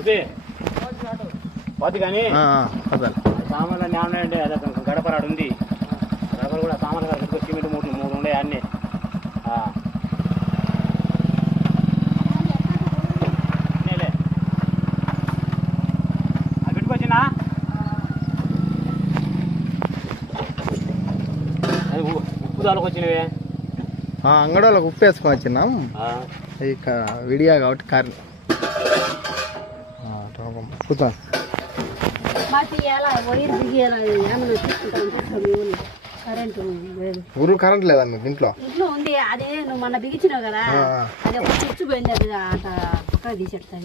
Okay పోతే కానీ సామాన్లు అన్నీ ఉన్నాయండి. అదే గడపరాడు ఉంది. గడపలు కూడా సామాన్లు కాదు, సిమెంట్ మూటలు 3 ఉన్నాయి అన్నీ. అది పెట్టుకొచ్చినా అది ఉప్పు దానికి వచ్చినవే అంగడిలోకి ఉప్పు వేసుకొని వచ్చినాం. ఇక విడియా కాబట్టి కారణం ఊరు కరెంట్ లేదా మీకు ఇంట్లో? ఇంట్లో ఉంది. అదే నువ్వు మొన్న బిగించినావు కదా, అది ఒక తెచ్చిపోయింది. అది అంత పక్కన తీసేస్తా.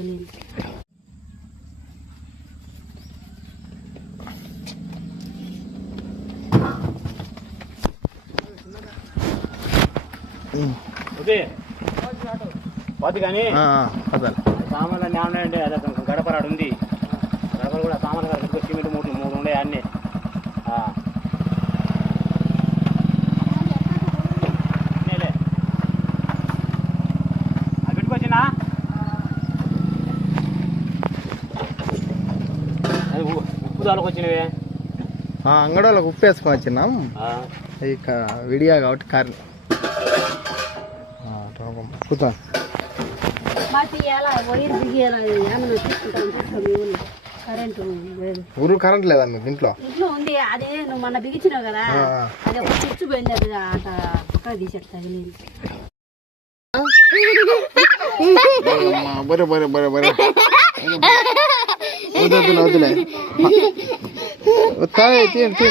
ఓకే పోతే కానీ సామాన్లు అన్నీ ఉన్నాయండి. అదే గడపరాడు ఉంది. గడపలు కూడా సామాన్లు కాదు, సిమెంట్ మూటలు 3 ఉన్నాయి అన్నీ. అది పెట్టుకొచ్చినా అది ఉప్పు దానికి వచ్చినవే అంగడిలోకి ఉప్పు వేసుకొని వచ్చినాం. ఇక విడియా కాబట్టి కారణం ఊరు కరెంట్ లేదా మీకు ఇంట్లో? ఇంట్లో ఉంది. అదే నువ్వు మొన్న బిగించినావు కదా, అది ఒక తెచ్చిపోయింది. అది అంత పక్కన తీసేస్తా. బరే బరే బరే బరే వద్దులే వద్దులే తీయండి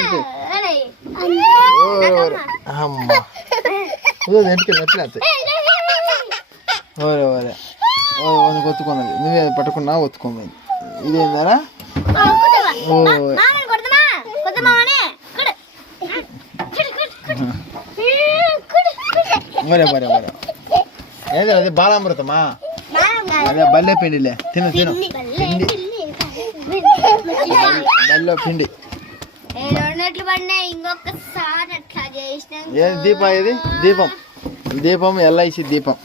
అమ్మా ఎట్లా ఓరే ఓరే ఒత్తుకున్నది. నువ్వే పట్టుకున్నా ఒత్తుకోమని. ఇదేందారా? మరే మరే మరే ఏదో అది బాలామృతమా? అదే బల్లె పిండిలే. తిను తిను పిండి, బల్లె పిండి. ఏది దీపం? ఇది దీపం. దీపం LIC దీపం.